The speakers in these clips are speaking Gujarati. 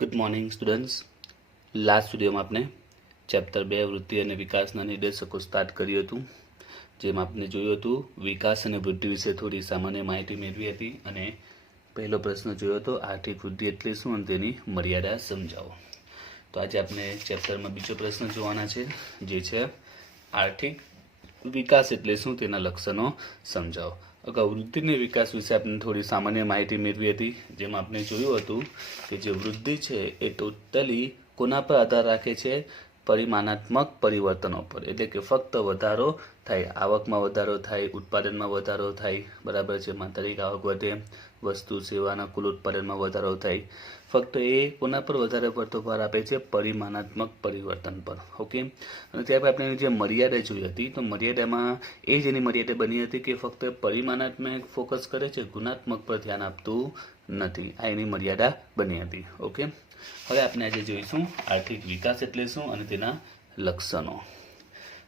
Good morning students. લાસ્ટ વિડીયોમાં આપણે ચેપ્ટર 2 વૃદ્ધિ અને વિકાસના નિર્દેશકો સ્ટાર્ટ કર્યું હતું, જેમાં આપણે જોયું હતું વિકાસ અને વૃદ્ધિ વિશે થોડી સામાન્ય માહિતી મેળવી હતી અને પહેલો પ્રશ્ન જોયો હતો આર્થિક વૃદ્ધિ એટલે શું અને તેની મર્યાદા સમજાવો. તો આજે આપણે ચેપ્ટરમાં બીજો પ્રશ્ન જોવાના છે, જે છે આર્થિક વિકાસ એટલે શું, તેના લક્ષણો સમજાવો. અગાઉ વૃદ્ધિ અને વિકાસ વિશે આપણે થોડી સામાન્ય માહિતી મેળવી હતી, જેમાં આપણે જોયું હતું કે જે વૃદ્ધિ છે એ ટોટલી કોના પર આધાર રાખે છે? પરિમાણાત્મક પરિવર્તનો પર. એટલે કે ફક્ત વધારો થાય, આવકમાં વધારો થાય, ઉત્પાદનમાં વધારો થાય, બરાબર છે, માત્રાત્મક આવક વધે, વસ્તુ સેવાના કુલ ઉત્પાદનમાં વધારો થાય. ફક્ત એ કોના પર વધારે પડતો ભાર આપે છે? પરિમાણાત્મક પરિવર્તન પર. ઓકે. અને ત્યારબાદ આપણે જે મર્યાદા જોઈ હતી, તો મર્યાદામાં એ જ એની મર્યાદા બની હતી કે ફક્ત પરિમાણાત્મક ફોકસ કરે છે, ગુણાત્મક પર ધ્યાન આપતું નથી. આ એની મર્યાદા બની હતી. ઓકે. હવે આપણે આજે જોઈશું આર્થિક વિકાસ એટલે શું અને તેના લક્ષણો.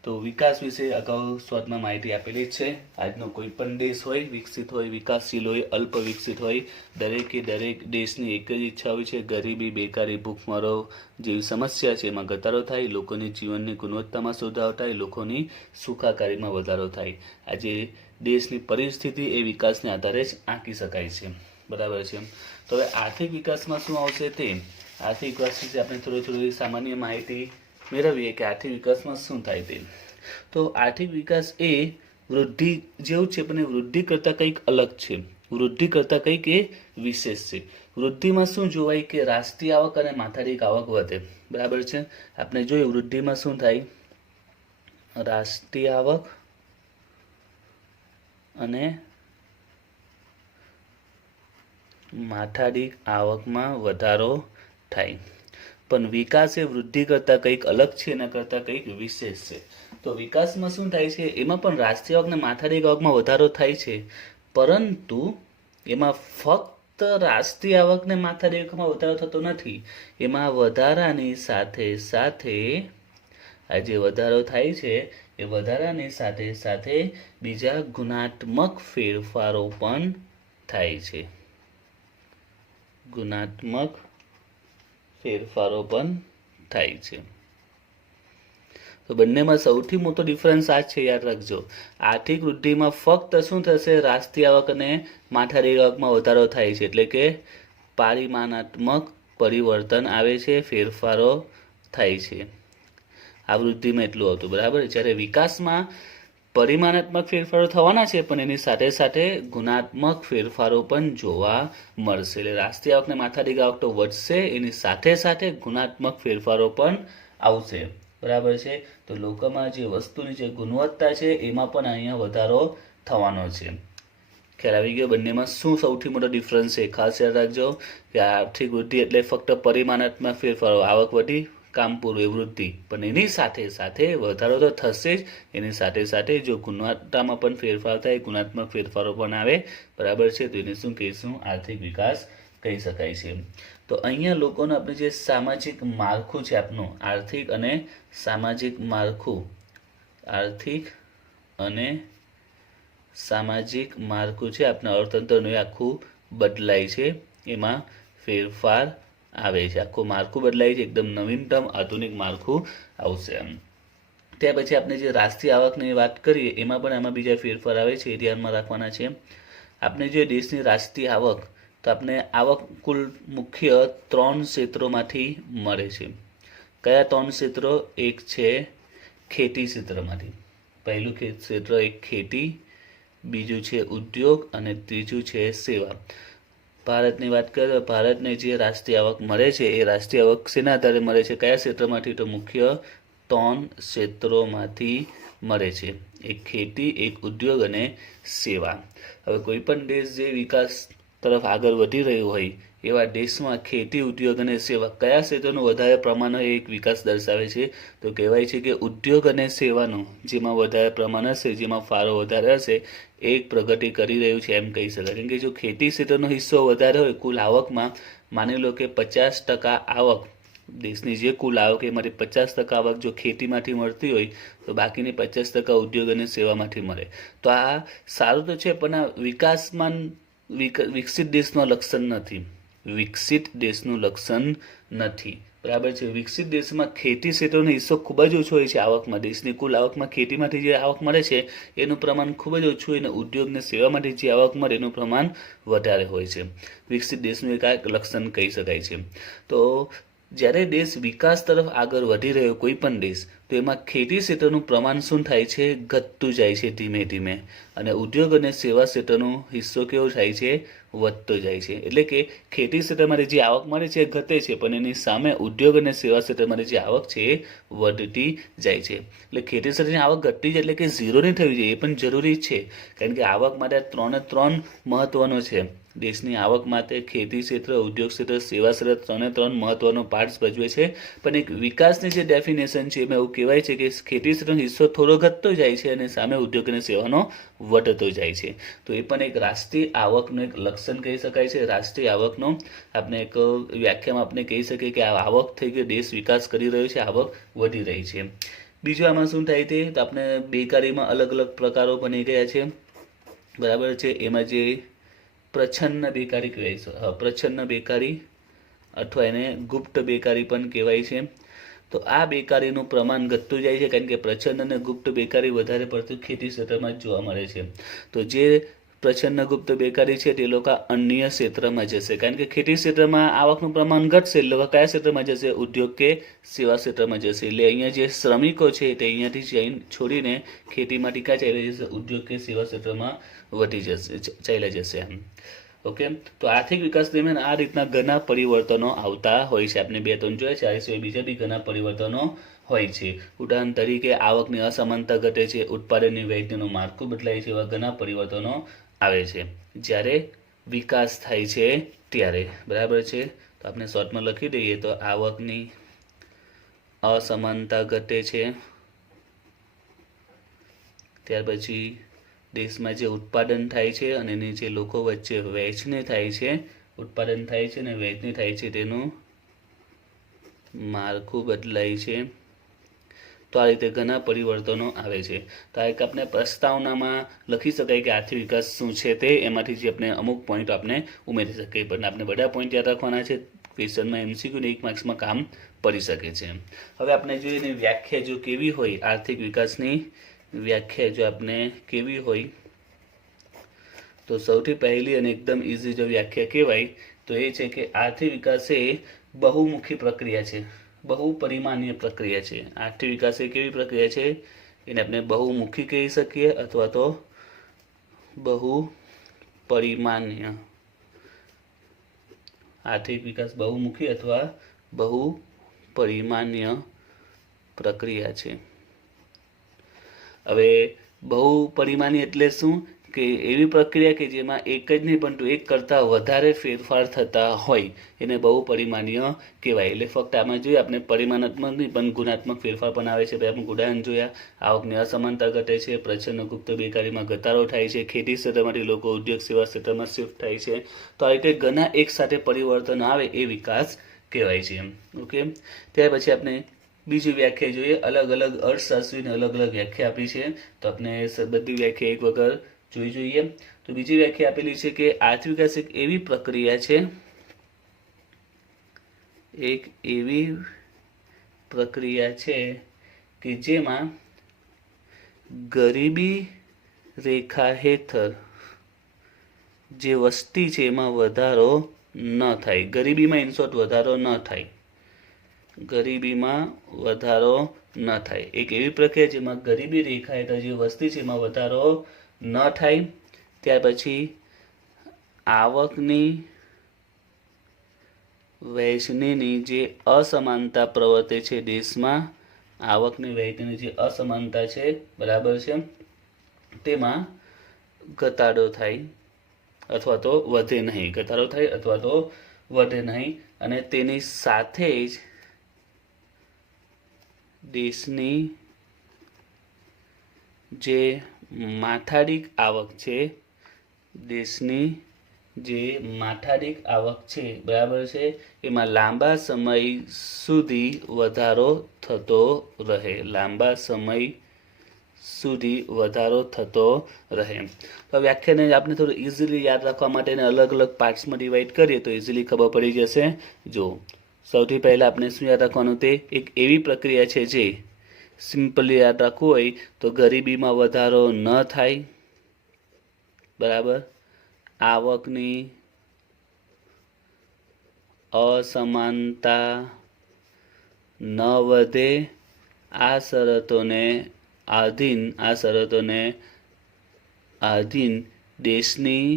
તો વિકાસ વિશે અગાઉ શોર્ટમાં માહિતી આપેલી જ છે. આજનો કોઈ પણ દેશ હોય, વિકસિત હોય, વિકાસશીલ હોય, અલ્પ વિકસિત હોય, દરેક દેશની એક જ ઈચ્છા હોય છે, ગરીબી, બેકારી, ભૂખમરો જેવી સમસ્યા છે એમાં ઘટાડો થાય, લોકોની જીવનની ગુણવત્તામાં સુધારો થાય, લોકોની સુખાકારીમાં વધારો થાય. આજે દેશની પરિસ્થિતિ એ વિકાસને આધારે જ આંકી શકાય છે, બરાબર છે. તો હવે આર્થિક વિકાસમાં શું આવશે તે આર્થિક વિકાસ વિશે આપણે થોડી સામાન્ય માહિતી મેળવીએ કે આર્થિક વિકાસમાં શું થાય તે. તો આર્થિક વિકાસ એ વૃદ્ધિ જેવું છે, પણ વૃદ્ધિ કરતાં કંઈક અલગ છે. વૃદ્ધિ કરતાં કંઈક એ વિશેષ છે. વૃદ્ધિમાં શું જોવાય કે રાષ્ટ્રીય આવક અને માથાદીઠ આવક વધે, બરાબર છે. આપણે જોયું વૃદ્ધિમાં શું થાય? રાષ્ટ્રીય આવક અને માથાદીઠ આવકમાં વધારો થાય. પણ વિકાસ એ વૃદ્ધિ કરતાં કંઈક અલગ છે, એના કરતાં કંઈક વિશેષ છે. તો વિકાસમાં શું થાય છે? એમાં પણ રાષ્ટ્રીય આવક અને માથાદીઠ આવકમાં વધારો થાય છે, પરંતુ એમાં ફક્ત રાષ્ટ્રીય આવક ને માથાદીઠ આવકમાં વધારો થતો નથી. એમાં વધારાની સાથે સાથે આ જે વધારો થાય છે એ વધારાની સાથે સાથે બીજા ગુણાત્મક ફેરફારો પણ થાય છે. ગુણાત્મક ફેરફારો પણ થાય છે. તો બંનેમાં સૌથી મોટો ડિફરન્સ આ છે, યાદ રાખજો. આર્થિક વૃદ્ધિમાં ફક્ત શું થશે? રાષ્ટ્રીય આવક અને માથાદીઠ આવકમાં વધારો થાય છે, એટલે કે પરિમાણાત્મક પરિવર્તન આવે છે, ફેરફારો થાય છે. આ વૃદ્ધિમાં એટલું આવતું, બરાબર. જ્યારે વિકાસમાં પરિમાણાત્મક ફેરફારો થવાના છે, પણ એની સાથે સાથે ગુણાત્મક ફેરફારો પણ જોવા મળશે. એટલે રાષ્ટ્રીય આવક અને માથાદીઠ આવક તો વધશે, એની સાથે સાથે ગુણાત્મક ફેરફારો પણ આવશે, બરાબર છે. તો લોકોમાં જે વસ્તુની જે ગુણવત્તા છે એમાં પણ અહીંયા વધારો થવાનો છે. ખ્યાલ આવી ગયો? બંનેમાં શું સૌથી મોટો ડિફરન્સ છે? ખાસ યાદ રાખજો કે આર્થિક વૃદ્ધિ એટલે ફક્ત પરિમાણાત્મક ફેરફારો, આવક વધી, કામ પૂરું, એ વૃદ્ધિ. પણ એની સાથે સાથે વધારો તો થશે જ, એની સાથે સાથે જો ગુણવત્તામાં પણ ફેરફાર થાય, ગુણાત્મક ફેરફારો પણ આવે, બરાબર છે. તો એને શું કહીશું? આર્થિક વિકાસ કહી શકાય છે. તો અહીંયા લોકોનું આપણે જે સામાજિક માળખું છે આપનું, આર્થિક અને સામાજિક માળખું, આર્થિક અને સામાજિક માળખું છે આપણા અર્થતંત્રનું, એ આખું બદલાય છે, એમાં ફેરફાર આવે છે. આખું માળખું બદલાય છે, એકદમ નવીનતમ આધુનિક માળખું આવશે. ત્યાર પછી આપણે જે રાષ્ટ્રીય આવકની વાત કરીએ એમાં પણ આમાં બીજા ફેરફાર આવે છે, એ ધ્યાનમાં રાખવાના છે. આપણે જે દેશની રાષ્ટ્રીય આવક, તો આપણે આવક કુલ મુખ્ય 3 ક્ષેત્રોમાંથી મળે છે. કયા 3 ક્ષેત્રો? એક છે ખેતી ક્ષેત્રમાંથી. પહેલું ક્ષેત્ર એક ખેતી, બીજું છે ઉદ્યોગ અને ત્રીજું છે સેવા. ભારતની વાત કરીએ તો ભારતને જે રાષ્ટ્રીય આવક મળે છે એ રાષ્ટ્રીય આવક શેના આધારે મળે છે? કયા ક્ષેત્રમાંથી? તો મુખ્ય 3 ક્ષેત્રોમાંથી મળે છે. એક ખેતી, એક ઉદ્યોગ અને સેવા. હવે કોઈ પણ દેશ જે વિકાસ તરફ આગળ વધી રહ્યો હોય એવા દેશમાં ખેતી, ઉદ્યોગ અને સેવા કયા ક્ષેત્રનું વધારે પ્રમાણ હોય એક વિકાસ દર્શાવે છે? તો કહેવાય છે કે ઉદ્યોગ અને સેવાનું જેમાં વધારે પ્રમાણ હશે, જેમાં ફાળો વધારે હશે, એક પ્રગતિ કરી રહ્યું છે એમ કહી શકાય. કેમ કે જો ખેતી ક્ષેત્રનો હિસ્સો વધારે હોય કુલ આવકમાં, માની લો કે 50% આવક દેશની જે કુલ આવક એમાંથી 50% આવક જો ખેતીમાંથી મળતી હોય તો બાકીની 50% ઉદ્યોગ અને સેવામાંથી મળે. તો આ સારું તો છે, પણ આ વિકાસમાં વિકસિત દેશનું લક્ષણ નથી. વિકસિત દેશનું લક્ષણ નથી. બરાબર છે. વિકસિત દેશમાં ખેતી ક્ષેત્રનો હિસ્સો ખૂબ જ ઓછો હોય છે આવકમાં. દેશની કુલ આવકમાં ખેતીમાંથી જે આવક મળે છે એનું પ્રમાણ ખૂબ જ ઓછું હોય અને ઉદ્યોગ ને સેવામાંથી જે આવક મળે એનું પ્રમાણ વધારે હોય છે. વિકસિત દેશનું એક આ લક્ષણ કહી શકાય છે. તો જ્યારે દેશ વિકાસ તરફ આગળ વધી રહ્યો કોઈ પણ દેશ, તો એમાં ખેતી ક્ષેત્રનું પ્રમાણ શું થાય છે? ઘટતું જાય છે ધીમે ધીમે. અને ઉદ્યોગ અને સેવા ક્ષેત્રનો હિસ્સો કેવો થાય છે? વધતો જાય છે. એટલે કે ખેતી ક્ષેત્રમાં જે આવક મળે છે એ ઘટે છે, પણ એની સામે ઉદ્યોગ અને સેવા ક્ષેત્રમાં જે આવક છે એ વધતી જાય છે. એટલે ખેતી ક્ષેત્રની આવક ઘટતી જાય એટલે કે ઝીરો નહીં થવી જોઈએ, એ પણ જરૂરી છે. કારણ કે આવક માટે 3 મહત્વનો છે. દેશની આવક માટે ખેતી ક્ષેત્ર, ઉદ્યોગ ક્ષેત્ર, સેવા ક્ષેત્ર 3 મહત્વનો પાર્ટ ભજવે છે. પણ એક વિકાસની જે ડેફિનેશન છે એમાં એવું કહેવાય છે કે ખેતી ક્ષેત્રનો હિસ્સો થોડો ઘટતો જાય છે અને સામે ઉદ્યોગ અને સેવાનો વધતો જાય છે. તો એ પણ એક રાષ્ટ્રીય આવકનું એક લક્ષણ કહી શકાય છે. રાષ્ટ્રીય આવકનો આપણે એક વ્યાખ્યામાં આપણે કહી શકીએ કે આ આવક થઈ ગઈ, દેશ વિકાસ કરી રહ્યો છે, આવક વધી રહી છે. બીજું આમાં શું થાય છે તો આપણે બેકારીમાં અલગ અલગ પ્રકારો બની ગયા છે. બરાબર છે. એમાં જે પ્રચ્છન્ન બેકારી કહેવાય છે, પ્રચ્છન્ન બેકારી અથવા એને ગુપ્ત બેકારી પણ કહેવાય છે. તો આ બેકારીનું પ્રમાણ ઘટતું જાય છે કારણ કે પ્રચ્છન્ન અને ગુપ્ત બેકારી વધારે પડતું ખેતી ક્ષેત્રમાં જ જોવા મળે છે. તો જે પ્રચ્છન્ન ગુપ્ત બેકારી છે તે લોકો અન્ય ક્ષેત્રમાં જશે, કારણ કે ખેતી ક્ષેત્રમાં આવકનું પ્રમાણ ઘટશે એટલે લોકો કયા ક્ષેત્રમાં જશે? ઉદ્યોગ કે સેવા ક્ષેત્રમાં જશે. એટલે અહીંયા જે શ્રમિકો છે તે અહીંયાથી જઈને છોડીને ખેતીમાંથી ક્યાં ચાલ્યા જશે? ઉદ્યોગ કે સેવા ક્ષેત્રમાં વધી જશે, ચાલ્યા જશે. ઓકે. તો આર્થિક વિકાસ દરમિયાન આ રીતના ઘણા પરિવર્તનો આવતા હોય છે. આપણે 2-3 જોયા છે, આ સિવાય બીજા બી ઘણા પરિવર્તનો હોય છે. ઉદાહરણ તરીકે આવકની અસમાનતા ઘટે છે, ઉત્પાદનની વહેંચણીનું માળખું બદલાય છે, એવા ઘણા પરિવર્તનો આવે છે જ્યારે વિકાસ થાય છે ત્યારે. બરાબર છે. તો આપણે શોર્ટમાં લખી દઈએ તો આવકની અસમાનતા ઘટે છે, ત્યાર પછી દેશમાં જે ઉત્પાદન થાય છે અને એની જે લોકો વચ્ચે વહેંચણી થાય છે, ઉત્પાદન થાય છે અને વહેંચણી થાય છે, તેનું માળખું બદલાય છે. તો આ રીતે ઘણા પરિવર્તનો આવે છે. તો આ એક આપણે પ્રસ્તાવનામાં લખી શકાય કે આર્થિક વિકાસ શું છે તે, એમાંથી જે આપણે અમુક પોઈન્ટ આપણે ઉમેરી શકીએ. પણ આપણે બધા પોઈન્ટ યાદ રાખવાના છે. ક્વેશ્ચનમાં MCQ ને 1 માર્ક્સમાં કામ પડી શકે છે. હવે આપણે જોઈએ એની વ્યાખ્યા જો કેવી હોય, આર્થિક વિકાસની વ્યાખ્યા જો આપણે કેવી હોય, તો સૌથી પહેલી અને એકદમ ઇઝી જો વ્યાખ્યા કહેવાય તો એ છે કે આર્થિક વિકાસ એ બહુમુખી પ્રક્રિયા છે, બહુપરિમાણીય પ્રક્રિયા છે. આર્થિક વિકાસ એ કેવી પ્રક્રિયા છે? એને આપણે બહુમુખી કહી શકીએ અથવા તો બહુપરિમાણીય. આર્થિક વિકાસ બહુમુખી અથવા બહુપરિમાણીય પ્રક્રિયા છે. હવે બહુપરિમાણીય એટલે શું? કે એવી પ્રક્રિયા કે જેમાં એક જ નહીં પરંતુ એક કરતાં વધારે ફેરફાર થતા હોય એને બહુપરિમાણીય કહેવાય. એટલે ફક્ત આમાં જોઈએ આપણે પરિમાણાત્મક નહીં પણ ગુણાત્મક ફેરફાર પણ આવે છે. આપણે ઉદાહરણ જોયા, આવકની અસમાનતા ઘટે છે, પ્રચ્છન્ન ગુપ્ત બેકારીમાં ઘટાડો થાય છે, ખેતી ક્ષેત્રમાંથી લોકો ઉદ્યોગ સેવા ક્ષેત્રમાં શિફ્ટ થાય છે. તો આ રીતે ઘણા એક સાથે પરિવર્તન આવે એ વિકાસ કહેવાય છે. ઓકે. ત્યાર પછી આપણે બીજી વ્યાખ્યા જોઈએ. અલગ અલગ અર્થશાસ્ત્રીને અલગ અલગ વ્યાખ્યા આપી છે, તો આપણે બધી વ્યાખ્યા એક વગર જોઈ જોઈએ. તો બીજી વ્યાખ્યા આપેલી છે કે આર્થિક વિકાસ એક એવી પ્રક્રિયા છે, એક એવી પ્રક્રિયા છે કે જેમાં ગરીબી રેખા હેઠળ જે વસ્તી છે એમાં વધારો ન થાય. ગરીબીમાં ઇનશોર્ટ વધારો ન થાય, ગરીબીમાં વધારો ન થાય. એક એવી પ્રક્રિયા જેમાં ગરીબી રેખા હેઠળ જે વસ્તી છે એમાં વધારો ન થાય. ત્યાર પછી આવકની વહેંચણીની જે અસમાનતા પ્રવર્તે છે દેશમાં, આવકની વહેંચણીની જે અસમાનતા છે, બરાબર છે, તેમાં ઘટાડો થાય અથવા તો વધે નહીં. ઘટાડો થાય અથવા તો વધે નહીં. અને તેની સાથે જ દેશની જે માથાદીઠ આવક છે, દેશની જે માથાદીઠ આવક છે, બરાબર છે, એમાં લાંબા સમય સુધી વધારો થતો રહે. લાંબા સમય સુધી વધારો થતો રહે. તો વ્યાખ્યાને આપણે થોડું ઇઝીલી યાદ રાખવા માટે અલગ અલગ પાર્ટ્સમાં ડિવાઈડ કરીએ તો ઇઝીલી ખબર પડી જશે. જો સૌથી પહેલાં આપણે શું યાદ રાખવાનું, તે એક એવી પ્રક્રિયા છે જે સિમ્પલી યાદ રાખવું હોય તો ગરીબીમાં વધારો ન થાય, બરાબર, આવકની અસમાનતા ન વધે, આ શરતોને આધીન દેશની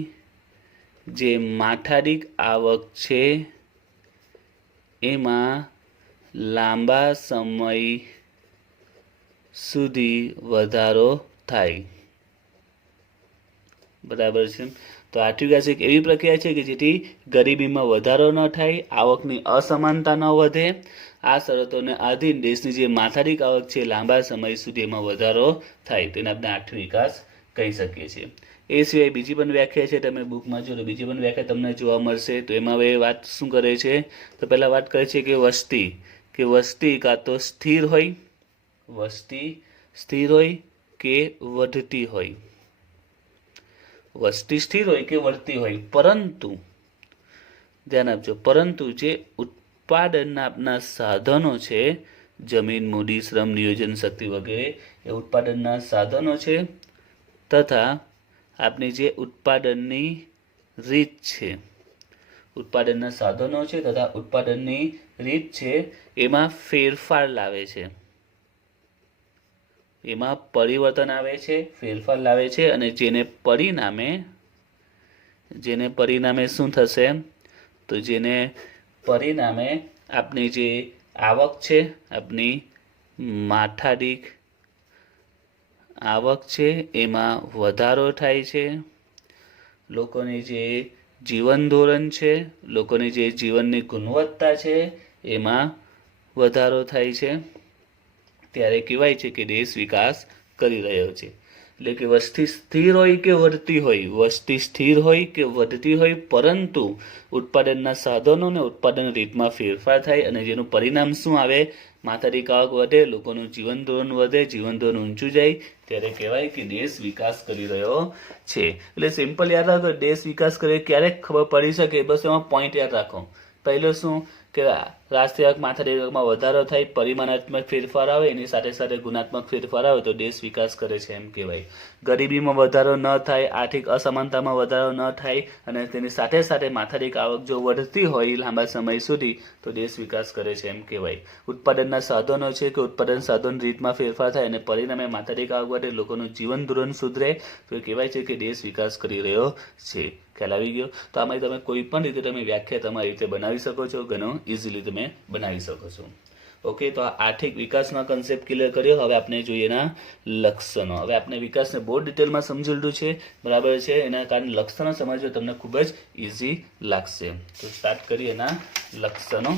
જે માથાદીઠ આવક છે એમાં લાંબા સમય સુધી વધારો થાય, બરાબર છે. તો આર્થિક વિકાસ એક એવી પ્રક્રિયા છે કે જેથી ગરીબીમાં વધારો ન થાય, આવકની અસમાનતા ન વધે, આ શરતોને આધીન દેશની જે માથાદીઠ આવક છે લાંબા સમય સુધી એમાં વધારો થાય, તેને આપણે આર્થિક વિકાસ કહી શકીએ છીએ. એ સિવાય બીજી પણ વ્યાખ્યા છે, તમે બુકમાં જો તો બીજી પણ વ્યાખ્યા તમને જોવા મળશે. તો એમાં હવે વાત શું કરે છે, તો પહેલાં વાત કરે છે કે વસ્તી કાં તો સ્થિર હોય કે વધતી હોય, વસ્તી સ્થિર હોય કે વધતી હોય, પરંતુ ધ્યાન આપજો, પરંતુ જે ઉત્પાદનના આપણા સાધનો છે, જમીન, મૂડી, શ્રમ, નિયોજન શક્તિ વગેરે એ ઉત્પાદનના સાધનો છે, તથા આપણી જે ઉત્પાદનની રીત છે, ઉત્પાદનના સાધનો છે તથા ઉત્પાદનની રીત છે એમાં ફેરફાર લાવે છે, એમાં પરિવર્તન આવે છે, ફેરફાર લાવે છે, અને જેને પરિણામે શું થશે, તો જેને પરિણામે આપણી જે આવક છે, આપણી માથાદીઠ આવક છે એમાં વધારો થાય છે, લોકોની જે જીવન ધોરણ છે, લોકોની જે જીવનની ગુણવત્તા છે એમાં વધારો થાય છે, ત્યારે કહેવાય છે કે દેશ વિકાસ કરી રહ્યો છે. એટલે કે વસ્તી સ્થિર હોય કે વધતી હોય, પરંતુ ઉત્પાદનના સાધનો અને ઉત્પાદન રીતમાં ફેરફાર થાય, અને જેનું પરિણામ શું આવે, માથાદીઠ આવક વધે, લોકોનું જીવન ધોરણ વધે, જીવન ધોરણ ઊંચું જાય, ત્યારે કહેવાય કે દેશ વિકાસ કરી રહ્યો છે. એટલે સિમ્પલ યાદ રાખો, દેશ વિકાસ કરે ક્યારેક ખબર પડી શકે, બસ એમાં પોઈન્ટ યાદ રાખો. પહેલો શું કે રાષ્ટ્રીય આવક માથાદીઠ આવકમાં વધારો થાય, પરિમાણાત્મક ફેરફાર આવે, એની સાથે સાથે ગુણાત્મક ફેરફાર આવે તો દેશ વિકાસ કરે છે એમ કહેવાય. ગરીબીમાં વધારો ન થાય, આર્થિક અસમાનતામાં વધારો ન થાય, અને તેની સાથે સાથે માથાદીઠ આવક જો વધતી હોય લાંબા સમય સુધી તો દેશ વિકાસ કરે છે એમ કહેવાય. ઉત્પાદનના સાધનો છે કે ઉત્પાદન સાધન રીતમાં ફેરફાર થાય અને પરિણામે માથાદીઠ આવક વધે, લોકોનું જીવન ધોરણ સુધરે, તો કહેવાય છે કે દેશ વિકાસ કરી રહ્યો છે. ખ્યાલ આવી ગયો? તો આમાં તમે કોઈ પણ રીતે તમે વ્યાખ્યા તમારી રીતે બનાવી શકો છો, ઘણો ઇઝીલી તમે બનાવી શકો છો. ઓકે, તો આ આર્થિક વિકાસના કન્સેપ્ટ ક્લિયર કર્યો. હવે આપણે જોઈએ એના લક્ષણો. હવે આપણે વિકાસને બહુ ડિટેલમાં સમજી લીધું છે, બરાબર છે, એના કારણે લક્ષણો સમજવા તમને ખૂબ જ ઇઝી લાગશે. તો સ્ટાર્ટ કરીએ એના લક્ષણો.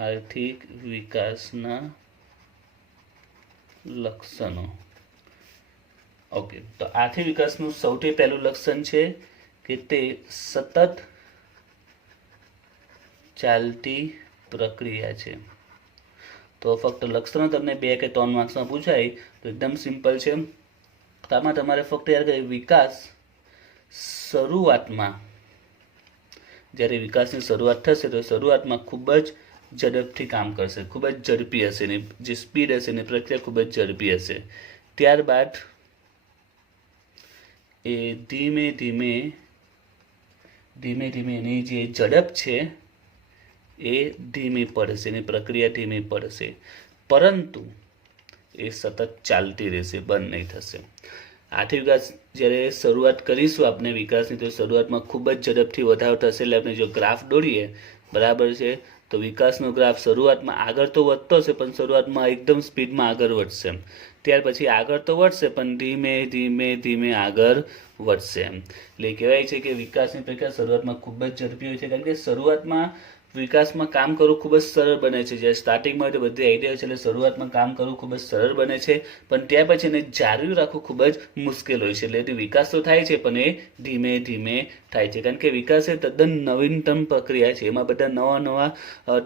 આર્થિક વિકાસના લક્ષણો. ઓકે, તો આર્થિક વિકાસનું સૌથી પહેલું લક્ષણ છે કે તે સતત ચાલતી પ્રક્રિયા છે. તો ફક્ત લક્ષણો તમને 2 કે 3 માર્ક્સમાં પૂછાય તો એકદમ સિમ્પલ છે. તો આમાં તમારે ફક્ત યાદ રાખે, વિકાસ શરૂઆતમાં, જ્યારે વિકાસની શરૂઆત થશે તો શરૂઆતમાં ખૂબ જ ઝડપથી કામ કરશે, ખૂબ જ ઝડપી હશે, એની જે સ્પીડ હશે એની પ્રક્રિયા ખૂબ જ ઝડપી હશે. ત્યારબાદ એ ધીમે ધીમે એની જે ઝડપ છે એ ધીમી પડશે, એની પ્રક્રિયા ધીમી પડશે, પરંતુ એ સતત ચાલતી રહેશે, બંધ નહીં થશે. આર્થિક વિકાસ જ્યારે શરૂઆત કરીશું આપણે વિકાસની, તો શરૂઆતમાં ખૂબ જ ઝડપથી વધારો થશે. એટલે આપણે જો ગ્રાફ દોરીએ, બરાબર છે, તો વિકાસનો ગ્રાફ શરૂઆતમાં આગળ તો વધતો હશે, પણ શરૂઆતમાં એકદમ સ્પીડમાં આગળ વધશે. ત્યાર પછી આગળ તો વધશે પણ ધીમે આગળ વધશે. એટલે કહેવાય છે કે વિકાસની પ્રક્રિયા શરૂઆતમાં ખૂબ જ ઝડપી હોય છે, કારણ કે શરૂઆતમાં વિકાસમાં કામ કરવું ખૂબ જ સરળ બને છે. જ્યારે સ્ટાર્ટિંગમાં તો બધી આઈડિયા છે એટલે શરૂઆતમાં કામ કરવું ખૂબ જ સરળ બને છે, પણ ત્યાર પછી એને જાળવી રાખવું ખૂબ જ મુશ્કેલ હોય છે. એટલે વિકાસ તો થાય છે પણ એ ધીમે ધીમે થાય છે, કારણ કે વિકાસ એ તદ્દન નવીનતમ પ્રક્રિયા છે. એમાં બધા નવા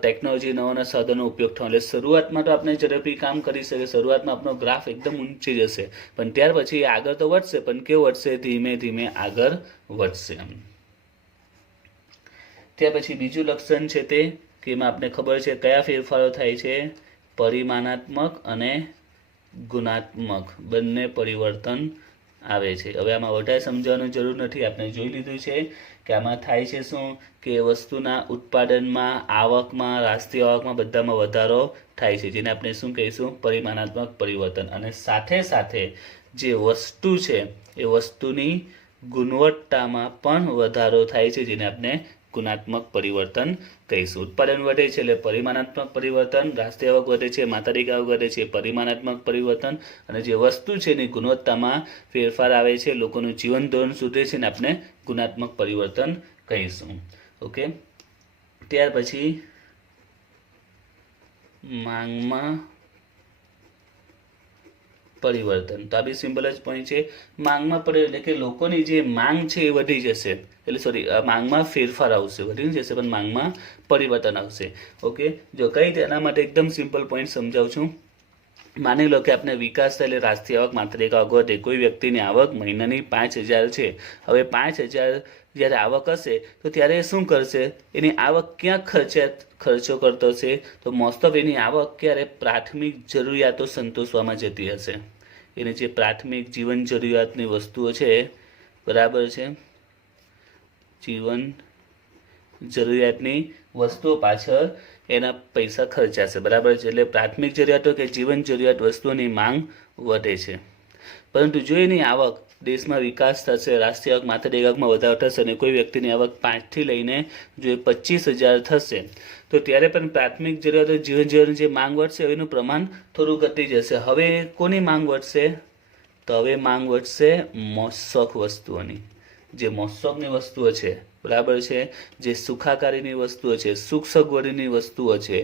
ટેકનોલોજી, નવા સાધનો ઉપયોગ થવા. એટલે શરૂઆતમાં તો આપણે ઝડપી કામ કરી શકીએ, શરૂઆતમાં આપણો ગ્રાફ એકદમ ઊંચી જશે, પણ ત્યાર પછી આગળ તો વધશે, પણ કેવું વધશે? ધીમે ધીમે આગળ વધશે. ત્યાર પછી બીજું લક્ષણ છે તે કે એમાં આપણે ખબર છે કયા ફેરફારો થાય છે? પરિમાણાત્મક અને ગુણાત્મક બંને પરિવર્તન આવે છે. હવે આમાં વધારે સમજાવવાની જરૂર નથી, આપણે જોઈ લીધું છે કે આમાં થાય છે શું કે વસ્તુના ઉત્પાદનમાં, આવકમાં, રાષ્ટ્રીય આવકમાં બધામાં વધારો થાય છે, જેને આપણે શું કહીશું? પરિમાણાત્મક પરિવર્તન. અને સાથે સાથે જે વસ્તુ છે એ વસ્તુની ગુણવત્તામાં પણ વધારો થાય છે, જેને આપણે ગુણાત્મક પરિવર્તન કહીશું. ઉત્પાદન વધે છે એટલે પરિમાણાત્મક પરિવર્તન, રાષ્ટ્રીય આવક વધે છે, માથાદીઠ આવક વધે છે, પરિમાણાત્મક પરિવર્તન, અને જે વસ્તુ છે એની ગુણવત્તામાં ફેરફાર આવે છે, લોકોનું જીવન ધોરણ સુધરે છે, ને આપણે ગુણાત્મક પરિવર્તન કહીશું. ઓકે, ત્યાર પછી માંગમાં પરિવર્તન. તો આ બી સિમ્પલ જ પોઈન્ટ છે. માંગમાં પરિવર્તન એટલે કે લોકોની જે માંગ છે એ વધી જશે, એટલે માંગમાં ફેરફાર આવશે, વધી જશે પણ માંગમાં પરિવર્તન આવશે. ઓકે, જો કઈ તેના માટે એકદમ સિમ્પલ પોઈન્ટ સમજાવું છું. માની લો કે આપણે વિકાસ થાય એટલે રાષ્ટ્રીય આવક, માથાદીઠ આવક વધે. કોઈ વ્યક્તિની આવક મહિનાની 5,000 છે. હવે 5,000 જ્યારે આવક હશે તો ત્યારે શું કરશે? એની આવક ક્યાં ખર્ચો કરતો હશે? તો મોસ્ટ ઓફ એની આવક ક્યારે? પ્રાથમિક જરૂરિયાતો સંતોષવામાં જતી હશે. એની જે પ્રાથમિક જીવન જરૂરિયાતની વસ્તુઓ છે, બરાબર છે, જીવન જરૂરિયાતની વસ્તુઓ પાછળ એના પૈસા ખર્ચાશે, બરાબર છે. એટલે પ્રાથમિક જરૂરિયાતો કે જીવન જરૂરિયાત વસ્તુઓની માંગ વધે છે. પરંતુ જો એની આવક, દેશમાં વિકાસ થશે, રાષ્ટ્રીય આવક, માથાદીઠ આવકમાં વધારો થશે અને કોઈ વ્યક્તિની આવક 5થી લઈને જો 25,000 થશે તો ત્યારે પણ પ્રાથમિક જરૂરિયાતો, જીવન જરૂરિયાતની જે માંગ વધશે એનું પ્રમાણ થોડું ઘટી જશે. હવે કોની માંગ વધશે? તો હવે માંગ વધશે મોજશોખ વસ્તુઓની. જે મોજશોખની વસ્તુઓ છે, બરાબર છે, જે સુખાકારીની વસ્તુઓ છે, સુખ સગવડની વસ્તુઓ છે,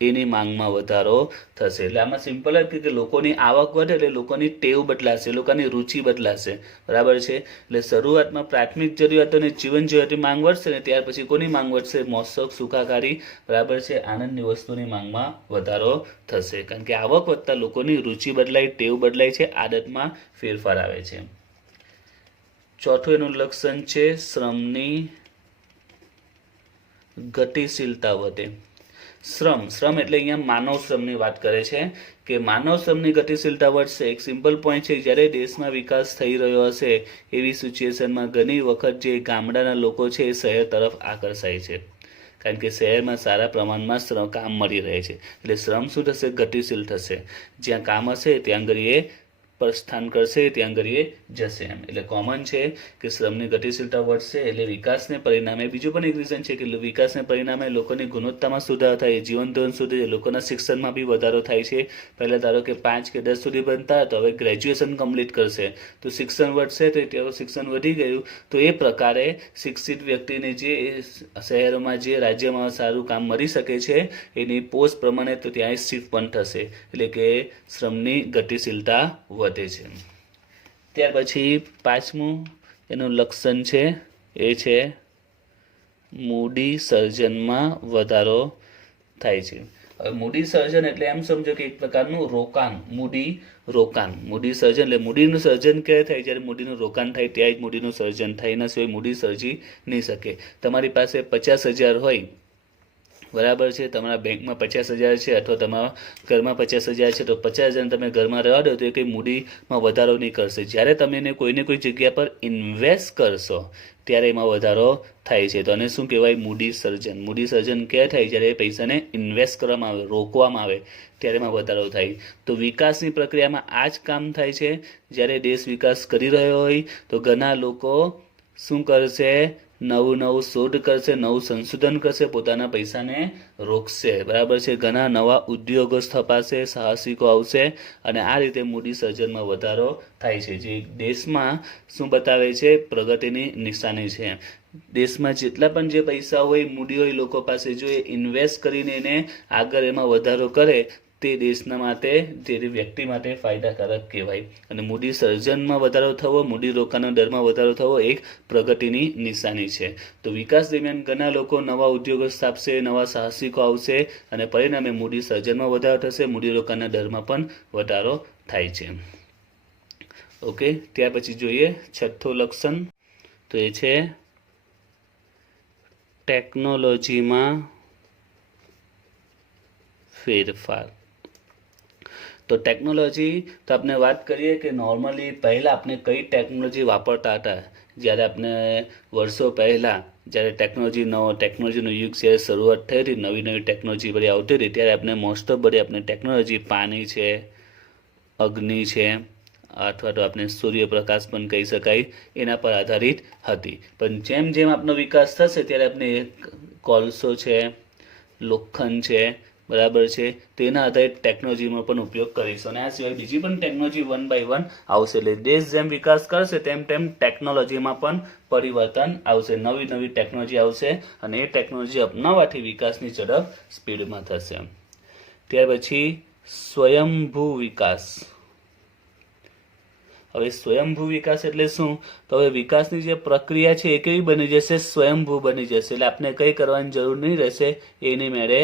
એની માંગમાં વધારો થશે. એટલે આમાં સિમ્પલ જ કે લોકોની આવક વધે એટલે લોકોની ટેવ બદલાશે, લોકોની રુચિ બદલાશે, બરાબર છે. એટલે શરૂઆતમાં પ્રાથમિક જરૂરિયાતો અને જીવન જરૂરિયાતની માંગ વધશે ને ત્યાર પછી કોની માંગ વધશે? મોજશોખ, સુખાકારી, બરાબર છે, આનંદની વસ્તુની માંગમાં વધારો થશે. કારણ કે આવક વધતા લોકોની રુચિ બદલાય, ટેવ બદલાય છે, આદતમાં ફેરફાર આવે છે. ચોથું એનું લક્ષણ છે શ્રમની ગતિશીલતા વધે. શ્રમ એટલે અહીંયા માનવ શ્રમની વાત કરે છે કે માનવ શ્રમની ગતિશીલતા વધશે. એક સિમ્પલ પોઈન્ટ છે, જ્યારે દેશમાં વિકાસ થઈ રહ્યો હશે એવી સિચ્યુએશનમાં ઘણી વખત જે ગામડાના લોકો છે એ શહેર તરફ આકર્ષાય છે, કારણ કે શહેરમાં સારા પ્રમાણમાં કામ મળી રહે છે. એટલે શ્રમ શું થશે? ગતિશીલ થશે. જ્યાં કામ હશે ત્યાં આગળ એ પ્રસ્થાન કરશે, ત્યાં આગળ એ જશે એમ. એટલે કોમન છે કે શ્રમની ગતિશીલતા વધશે એટલે વિકાસને પરિણામે. બીજું પણ એક રીઝન છે કે વિકાસને પરિણામે લોકોની ગુણવત્તામાં સુધારો થાય, જીવન ધોરણ સુધરે, લોકોના શિક્ષણમાં બી વધારો થાય છે. પહેલાં ધારો કે 5 કે 10 સુધી ભણતા તો હવે ગ્રેજ્યુએશન કમ્પ્લીટ કરશે તો શિક્ષણ વધશે, તો તેઓ શિક્ષણ વધી ગયું તો એ પ્રકારે શિક્ષિત વ્યક્તિને જે શહેરોમાં, જે રાજ્યમાં સારું કામ મળી શકે છે એની પોસ્ટ પ્રમાણે તો ત્યાં શિફ્ટ પણ થશે. એટલે કે શ્રમની ગતિશીલતા વધે છે. ત્યાર પછી પાંચમું એનું લક્ષણ છે એ છે મૂડી સર્જનમાં વધારો થાય છે. હવે મૂડી સર્જન એટલે એમ સમજો કે એક પ્રકારનું રોકાણ, મૂડી સર્જન એટલે મૂડીનું સર્જન ક્યારે થાય? જ્યારે મૂડીનું રોકાણ થાય ત્યાં જ મૂડીનું સર્જન થાય, એના સિવાય મૂડી સર્જી નહીં શકે. તમારી પાસે 50,000 હોય, બરાબર છે, તમારા બેંકમાં 50,000 છે અથવા તમારા ઘરમાં 50,000 છે તો 50,000 તમે ઘરમાં રહેવા દો તો એ કંઈ મૂડીમાં વધારો નહીં કરશે. જ્યારે તમે એને કોઈને કોઈ જગ્યા પર ઇન્વેસ્ટ કરશો ત્યારે એમાં વધારો થાય છે. તો આને શું કહેવાય? મૂડી સર્જન. મૂડી સર્જન ક્યારે થાય? જ્યારે એ પૈસાને ઇન્વેસ્ટ કરવામાં આવે, રોકવામાં આવે ત્યારે એમાં વધારો થાય. તો વિકાસની પ્રક્રિયામાં આ જ કામ થાય છે. જ્યારે દેશ વિકાસ કરી રહ્યો હોય તો ઘણા લોકો શું કરશે? નવું નવું શોધ કરશે, નવું સંશોધન કરશે, પોતાના પૈસાને રોકશે, બરાબર છે. ઘણા નવા ઉદ્યોગો સ્થપાશે, સાહસિકો આવશે અને આ રીતે મૂડી સર્જનમાં વધારો થાય છે, જે દેશમાં શું બતાવે છે? પ્રગતિની નિશાની છે. દેશમાં જેટલા પણ જે પૈસા હોય, મૂડી હોય લોકો પાસે, જો એ ઇન્વેસ્ટ કરીને એને આગળ એમાં વધારો કરે તે દેશના માટે, તે વ્યક્તિ માટે ફાયદાકારક કહેવાય. અને મૂડી સર્જનમાં વધારો થવો, મૂડી રોકાણના દરમાં વધારો થવો એક પ્રગતિની નિશાની છે. તો વિકાસ દરમિયાન ઘણા લોકો નવા ઉદ્યોગો સ્થાપશે, નવા સાહસિકો આવશે અને પરિણામે મૂડી સર્જનમાં વધારો થશે, મૂડી રોકાણના દરમાં પણ વધારો થાય છે. ઓકે, ત્યાર પછી જોઈએ છઠ્ઠું લક્ષણ, તો એ છે ટેકનોલોજીમાં ફેરફાર. તો ટેકનોલોજી, તો આપણે વાત કરીએ કે નોર્મલી પહેલાં આપણે કઈ ટેકનોલોજી વાપરતા હતા. જ્યારે આપણે વર્ષો પહેલાં જ્યારે ટેકનોલોજીનો યુગ જ્યારે શરૂઆત થઈ હતી, નવી નવી ટેકનોલોજી બધી આવતી હતી, ત્યારે આપણે મોસ્ટ ઓફ બધી આપણે ટેકનોલોજી પાણી છે, અગ્નિ છે, અથવા તો આપણે સૂર્યપ્રકાશ પણ કહી શકાય, એના પર આધારિત હતી. પણ જેમ જેમ આપણો વિકાસ થશે ત્યારે આપણે કોલસો છે, લોખંડ છે, બરાબર છે, તેના આધારિત ટેકનોલોજીનો પણ ઉપયોગ કરીશું. અને આ સિવાય બીજી પણ ટેકનોલોજી વન બાય વન આવશે. એટલે દેશ જેમ વિકાસ કરશે તેમ તેમ ટેકનોલોજીમાં પણ પરિવર્તન આવશે, નવી નવી ટેકનોલોજી આવશે અને એ ટેકનોલોજી અપનાવવાથી વિકાસની ઝડપ સ્પીડમાં થશે. ત્યાર પછી સ્વયંભૂ વિકાસ. હવે સ્વયંભૂ વિકાસ એટલે શું? તો હવે વિકાસની જે પ્રક્રિયા છે એ કેવી બની જશે? સ્વયંભૂ બની જશે. એટલે આપણે કંઈ કરવાની જરૂર નહીં રહેશે, એની મેળે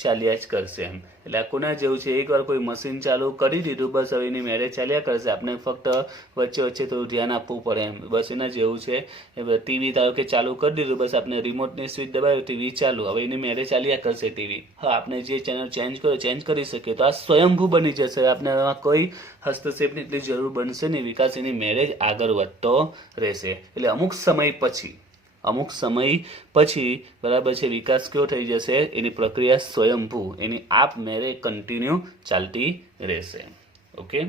ચાલ્યા જ કરશે એમ. એટલે આ કોના જેવું છે? એકવાર કોઈ મશીન ચાલુ કરી દીધું, બસ હવે એની મેળે ચાલ્યા કરશે. આપણે ફક્ત વચ્ચે વચ્ચે થોડું ધ્યાન આપવું પડે એમ. બસ એના જેવું છે. ટીવી ધારો કે ચાલુ કરી દીધું, બસ આપણે રિમોટની સ્વિચ દબાવ્યું, ટીવી ચાલુ, હવે એની મેળે ચાલ્યા કરશે ટીવી. હા, આપણે જે ચેનલ ચેન્જ કરી શકીએ. તો આ સ્વયંભૂ બની જશે. આપણે એમાં કોઈ હસ્તક્ષેપની એટલી જરૂર બનશે નહીં. વિકાસ એની મેળે જ આગળ વધતો રહેશે. એટલે અમુક સમય પછી બરાબર છે, વિકાસ કેવો થઈ જશે? એની પ્રક્રિયા સ્વયંભૂ, એની આપમેળે કન્ટિન્યુ ચાલતી રહેશે. ઓકે.